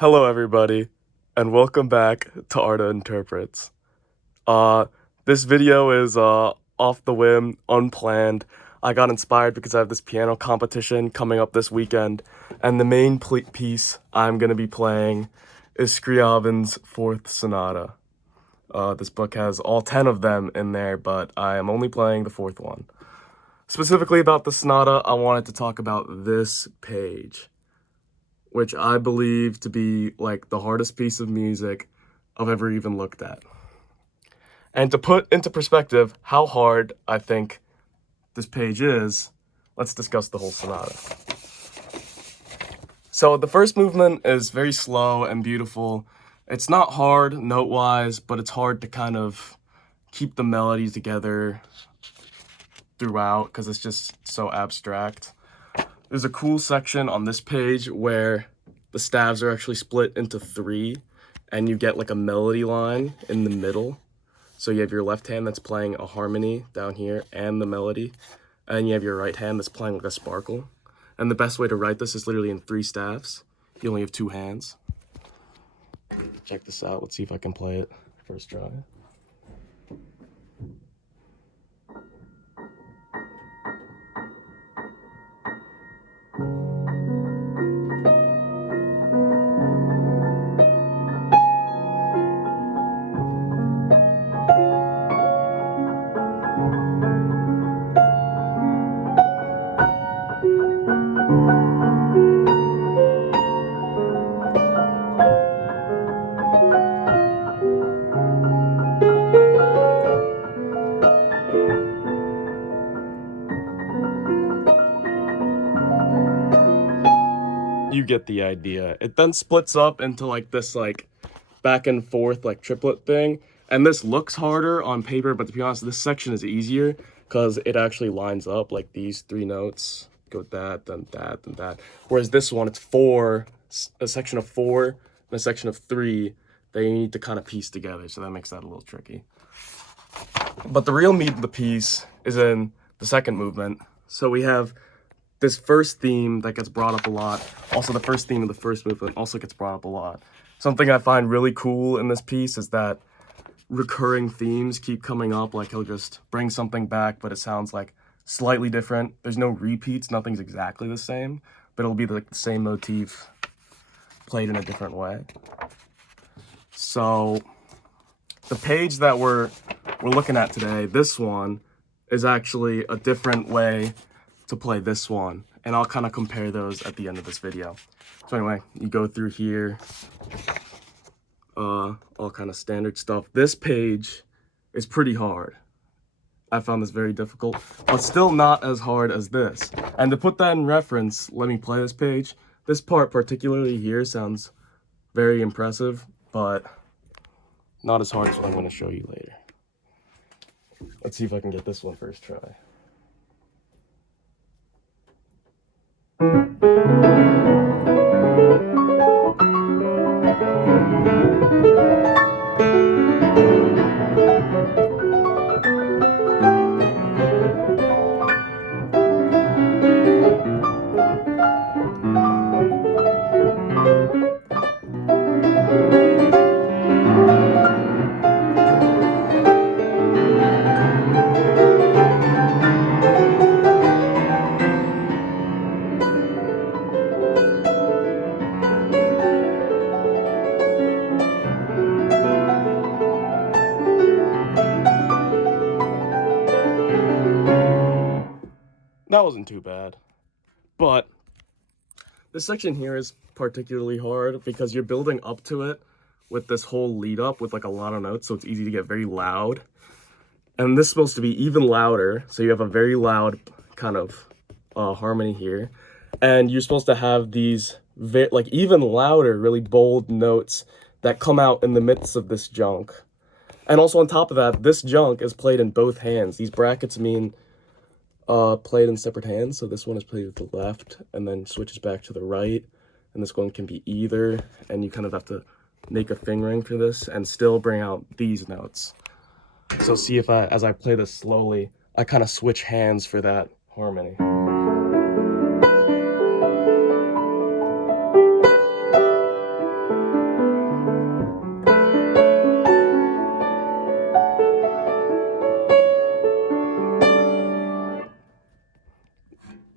Hello, everybody, and welcome back to Arta Interprets. Uh, this video is off the whim, unplanned. I got inspired because I have this piano competition coming up this weekend, and the main piece I'm gonna be playing is Scriabin's Fourth Sonata. This book has all 10 of them in there, but I am only playing the fourth one. Specifically about the sonata, I wanted to talk about this page, which I believe to be like the hardest piece of music I've ever even looked at. And to put into perspective how hard I think this page is, let's discuss the whole sonata. So the first movement is very slow and beautiful. It's not hard note-wise, but it's hard to kind of keep the melody together throughout because it's just so abstract. There's a cool section on this page where the staves are actually split into three and you get like a melody line in the middle. So you have your left hand that's playing a harmony down here and the melody, and you have your right hand that's playing like a sparkle. And the best way to write this is literally in three staves. You only have two hands. Check this out. Let's see if I can play it first try. You get the idea. It then splits up into like this like back and forth like triplet thing, and this looks harder on paper, but to be honest, this section is easier because it actually lines up. Like these three notes go that, then that, then that, whereas this one, it's a section of four and a section of three that you need to kind of piece together, so that makes that a little tricky. But the real meat of the piece is in the second movement. So we have this first theme that gets brought up a lot. Also, the first theme of the first movement also gets brought up a lot. Something I find really cool in this piece is that recurring themes keep coming up. Like he'll just bring something back, but it sounds like slightly different. There's no repeats, nothing's exactly the same, but it'll be like the same motif played in a different way. So the page that we're looking at today, this one, is actually a different way to play this one, and I'll kind of compare those at the end of this video. So anyway, you go through here, all kind of standard stuff. This page is pretty hard. I found this very difficult, but still not as hard as this. And to put that in reference, let me play this page. This part particularly here sounds very impressive, but not as hard as what I'm going to show you later. Let's see if I can get this one first try. That wasn't too bad, but this section here is particularly hard because you're building up to it with this whole lead up with like a lot of notes, so it's easy to get very loud. And this is supposed to be even louder, so you have a very loud kind of harmony here, and you're supposed to have these like even louder, really bold notes that come out in the midst of this junk. And also on top of that, this junk is played in both hands. These brackets mean played in separate hands, so this one is played with the left and then switches back to the right, and this one can be either, and you kind of have to make a fingering for this and still bring out these notes. So see if as I play this slowly, I kind of switch hands for that harmony.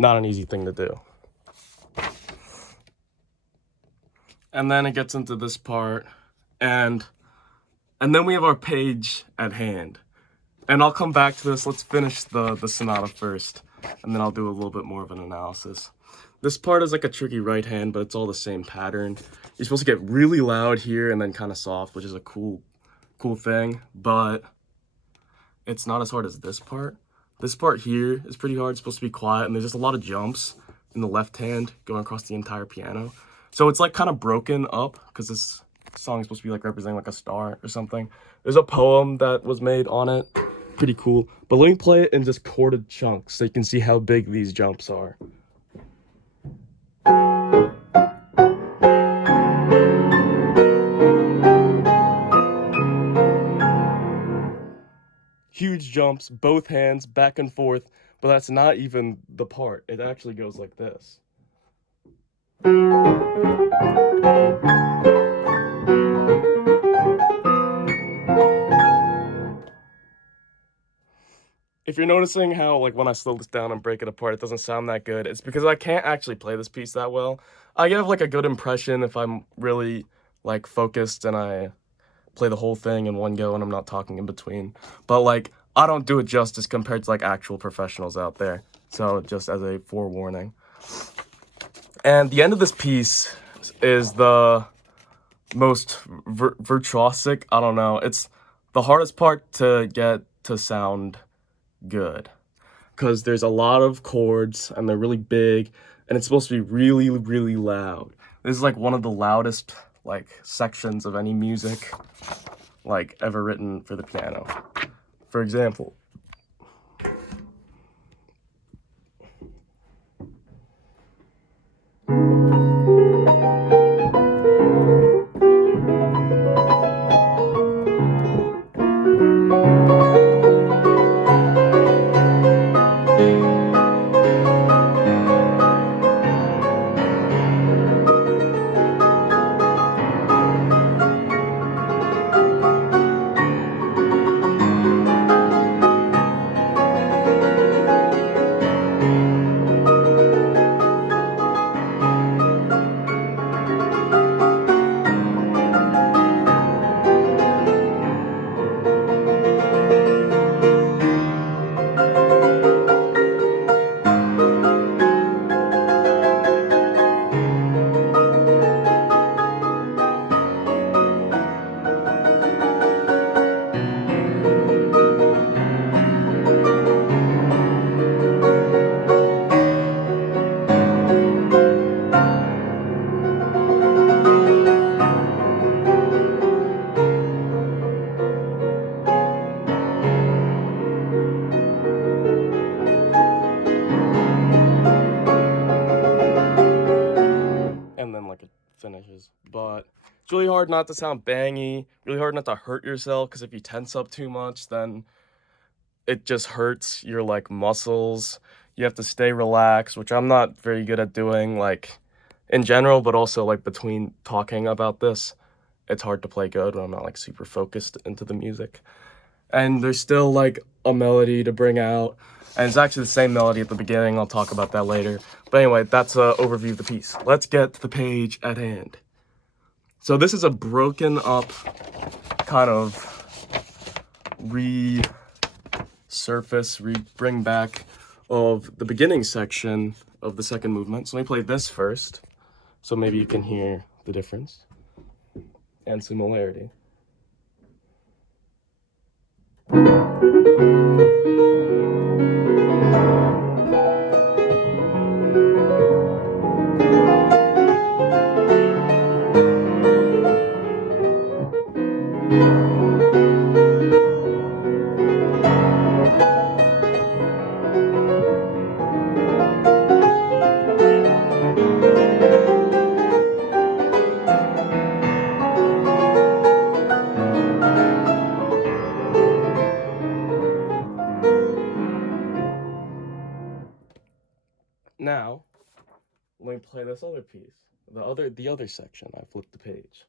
not an easy thing to do. And then it gets into this part, and then we have our page at hand. And I'll come back to this. Let's finish the sonata first, and then I'll do a little bit more of an analysis. This part is like a tricky right hand, but it's all the same pattern. You're supposed to get really loud here and then kind of soft, which is a cool thing, but it's not as hard as this part. This part here is pretty hard. It's supposed to be quiet, and there's just a lot of jumps in the left hand going across the entire piano. So it's like kind of broken up because this song is supposed to be like representing like a star or something. There's a poem that was made on it. Pretty cool. But let me play it in just chorded chunks so you can see how big these jumps are. Huge jumps, both hands, back and forth, but that's not even the part. It actually goes like this. If you're noticing how, like, when I slow this down and break it apart, it doesn't sound that good, it's because I can't actually play this piece that well. I give, like, a good impression if I'm really, like, focused and I play the whole thing in one go and I'm not talking in between. But, like, I don't do it justice compared to, like, actual professionals out there. So, just as a forewarning. And the end of this piece is the most virtuosic, I don't know. It's the hardest part to get to sound good, because there's a lot of chords and they're really big and it's supposed to be really, really loud. This is like one of the loudest like sections of any music like ever written for the piano. For example, and then like it finishes. But it's really hard not to sound bangy, really hard not to hurt yourself, because if you tense up too much, then it just hurts your like muscles. You have to stay relaxed, which I'm not very good at doing, like in general, but also like between talking about this, it's hard to play good when I'm not like super focused into the music. And there's still like a melody to bring out, and it's actually the same melody at the beginning. I'll talk about that later. But anyway, that's an overview of the piece. Let's get to the page at hand. So this is a broken up kind of bring back of the beginning section of the second movement. So let me play this first, so maybe you can hear the difference and similarity. Now, let me play this other piece. The other section. I flipped the page.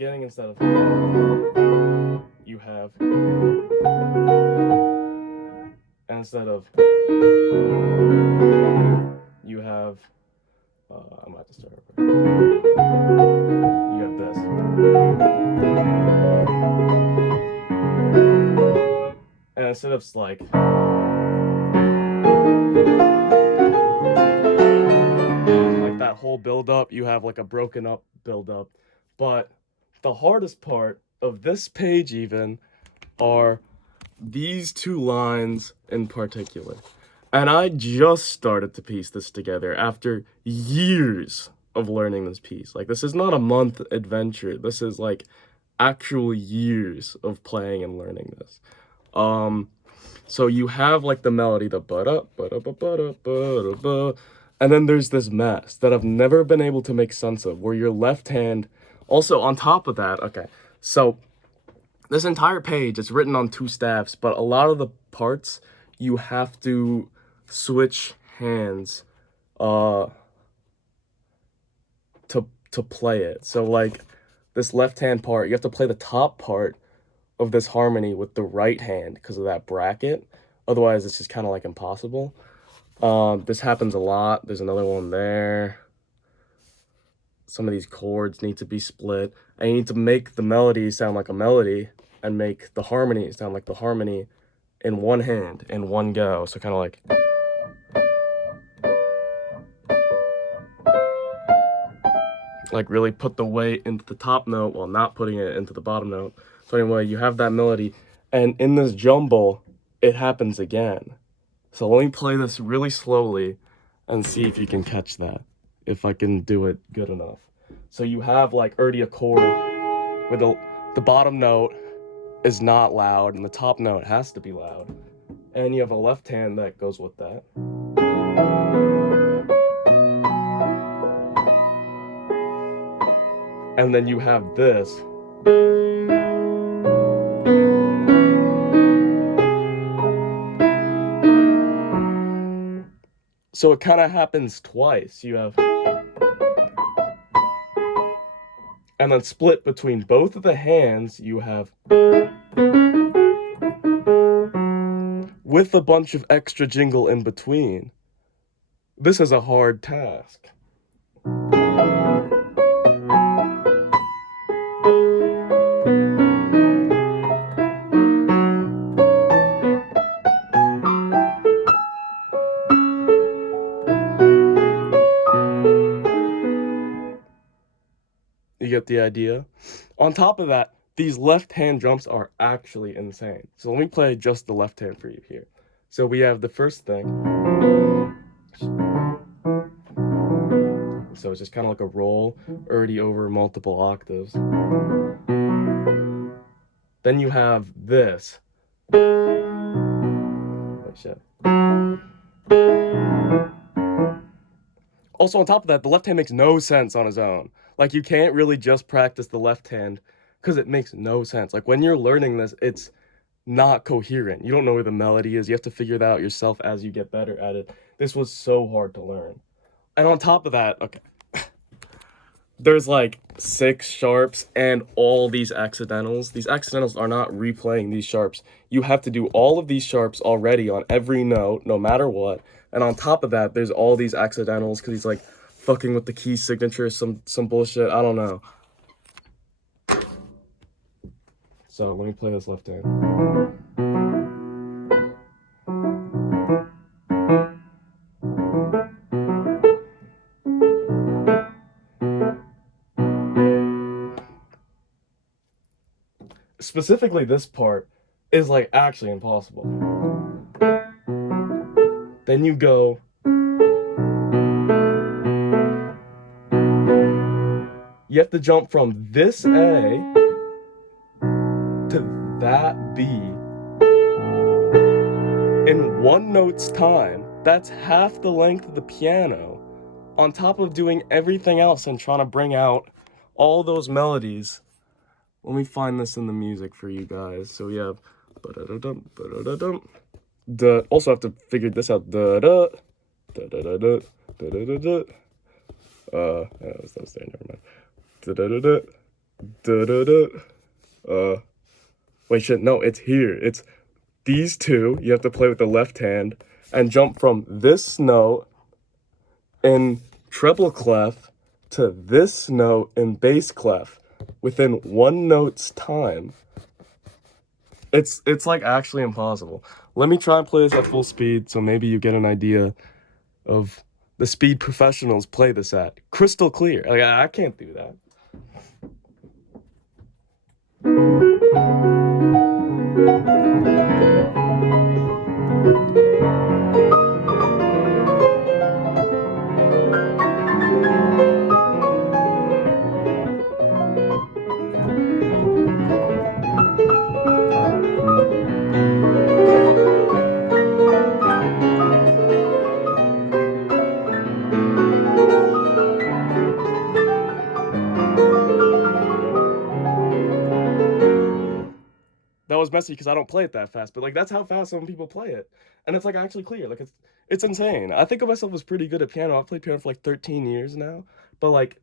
beginning, instead of you have, and instead of you have, I'm about to start over. You have this. And instead of like that whole build up, you have like a broken up build up. But the hardest part of this page even are these two lines in particular. And I just started to piece this together after years of learning this piece. Like, this is not a month adventure. This is like actual years of playing and learning this. So you have like the melody, the ba-da, ba-da, ba-da, ba-da, ba, and then there's this mess that I've never been able to make sense of, where your left hand, also on top of that, okay, so this entire page is written on two staffs, but a lot of the parts you have to switch hands to play it. So like this left hand part, you have to play the top part of this harmony with the right hand because of that bracket. Otherwise, it's just kind of like impossible. This happens a lot. There's another one there. Some of these chords need to be split. And you need to make the melody sound like a melody and make the harmony sound like the harmony in one hand, in one go. So kind of like really put the weight into the top note while not putting it into the bottom note. So anyway, you have that melody, and in this jumble, it happens again. So let me play this really slowly and see if you can catch that, if I can do it good enough. So you have like already a chord where the bottom note is not loud and the top note has to be loud. And you have a left hand that goes with that. And then you have this. So it kind of happens twice. You have, and then split between both of the hands, you have, with a bunch of extra jingle in between. This is a hard task. You get the idea? On top of that, these left-hand drums are actually insane. So let me play just the left hand for you here. So we have the first thing. So it's just kind of like a roll, already over multiple octaves. Then you have this. Oh, shit. Also, on top of that, the left hand makes no sense on its own. Like, you can't really just practice the left hand because it makes no sense. Like, when you're learning this, it's not coherent. You don't know where the melody is. You have to figure that out yourself as you get better at it. This was so hard to learn. And on top of that, okay, there's like 6 sharps and all these accidentals. These accidentals are not replaying these sharps. You have to do all of these sharps already on every note, no matter what. And on top of that, there's all these accidentals because he's like fucking with the key signature, some bullshit. I don't know. So let me play this left hand. Specifically, this part is like actually impossible. Then you go. You have to jump from this A to that B in one note's time. That's half the length of the piano, on top of doing everything else and trying to bring out all those melodies. Let me find this in the music for you guys. So we have ba-da-da-dum, ba-da-da-dum. Also have to figure this out. Da-da, da-da-da-da, da-da-da-da. That was there, never mind. Da-da-da-da, Da da da. Wait, shit. No, it's here. It's these two. You have to play with the left hand and jump from this note in treble clef to this note in bass clef within one note's time. It's like actually impossible. Let me try and play this at full speed so maybe you get an idea of the speed professionals play this at. Crystal clear. Like I can't do that. That was messy because I don't play it that fast, but like that's how fast some people play it, and it's like actually clear. Like it's insane. I think of myself as pretty good at piano. I've played piano for like 13 years now, but like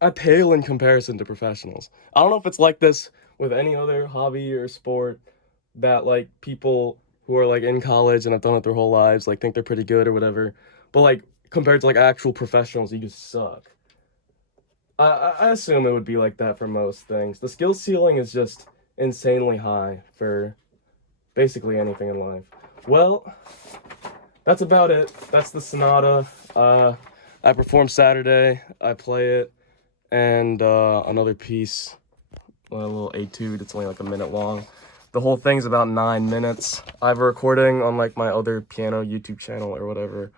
I pale in comparison to professionals. I don't know if it's like this with any other hobby or sport that like people who are like in college and have done it their whole lives like think they're pretty good or whatever, but like compared to like actual professionals, you just suck. I assume it would be like that for most things. The skill ceiling is just insanely high for basically anything in life. Well, that's about it. That's the Sonata. I perform Saturday. I play it, and another piece, a little etude. It's only like a minute long. The whole thing's about 9 minutes. I have a recording on like my other piano YouTube channel or whatever.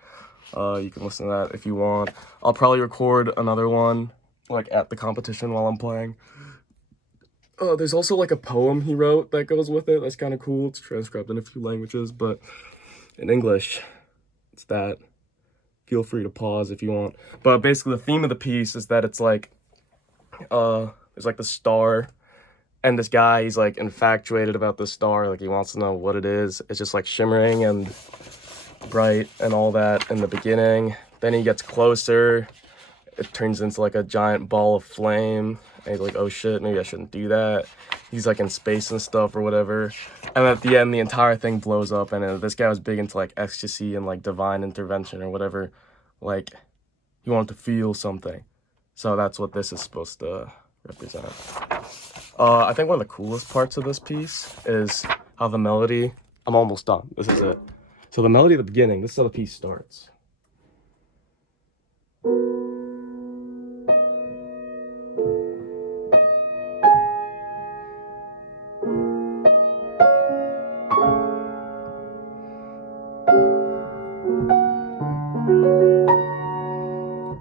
You can listen to that if you want. I'll probably record another one like at the competition while I'm playing. There's also like a poem he wrote that goes with it. That's kind of cool. It's transcribed in a few languages, but in English, it's that. Feel free to pause if you want. But basically, the theme of the piece is that it's like, there's like the star, and this guy, he's like infatuated about the star. Like he wants to know what it is. It's just like shimmering and bright and all that in the beginning. Then he gets closer. It turns into like a giant ball of flame. And he's like, oh shit, maybe I shouldn't do that. He's like in space and stuff or whatever. And at the end, the entire thing blows up. And this guy was big into like ecstasy and like divine intervention or whatever. Like, he wanted to feel something. So that's what this is supposed to represent. I think one of the coolest parts of this piece is how the melody, I'm almost done. This is it. So the melody at the beginning, this is how the piece starts.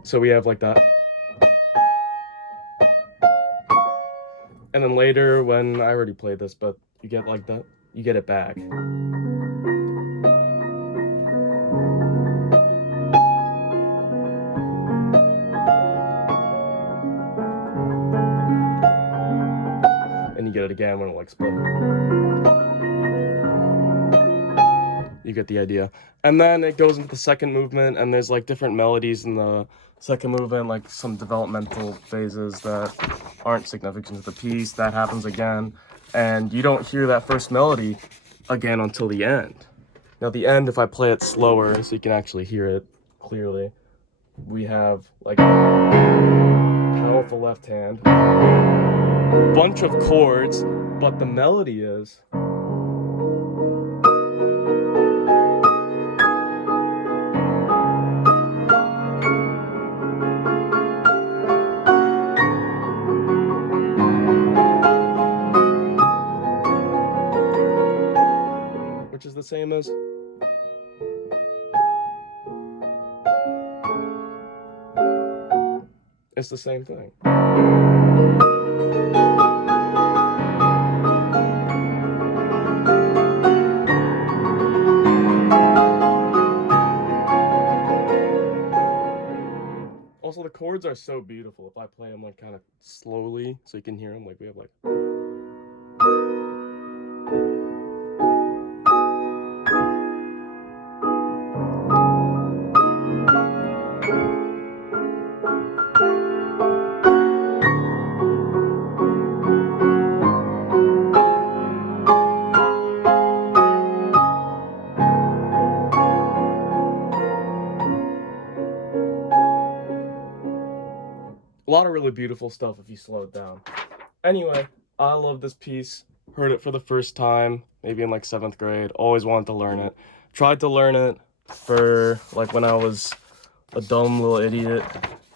So we have like that. And then later when I already played this, but you get like that, you get it back. And you get it again when it like split. You get the idea. And then it goes into the second movement, and there's like different melodies in the second movement, like some developmental phases that aren't significant to the piece. That happens again, and you don't hear that first melody again until the end. Now the end, if I play it slower so you can actually hear it clearly, we have like powerful left hand, bunch of chords, but the melody is which is the same as it's the same thing. Also, the chords are so beautiful. If I play them like kind of slowly so you can hear them, like we have like. really beautiful stuff if you slow it down. Anyway, I love this piece. Heard it for the first time, maybe in like 7th grade. Always wanted to learn it. Tried to learn it for like when I was a dumb little idiot,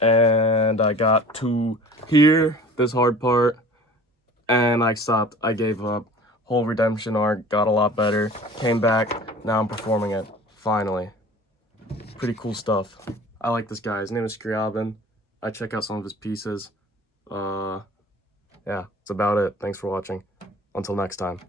and I got to here, this hard part, and I stopped. I gave up. Whole redemption arc, got a lot better, came back, now I'm performing it, finally. Pretty cool stuff. I like this guy. His name is Scriabin. I check out some of his pieces. Yeah, that's about it. Thanks for watching. Until next time.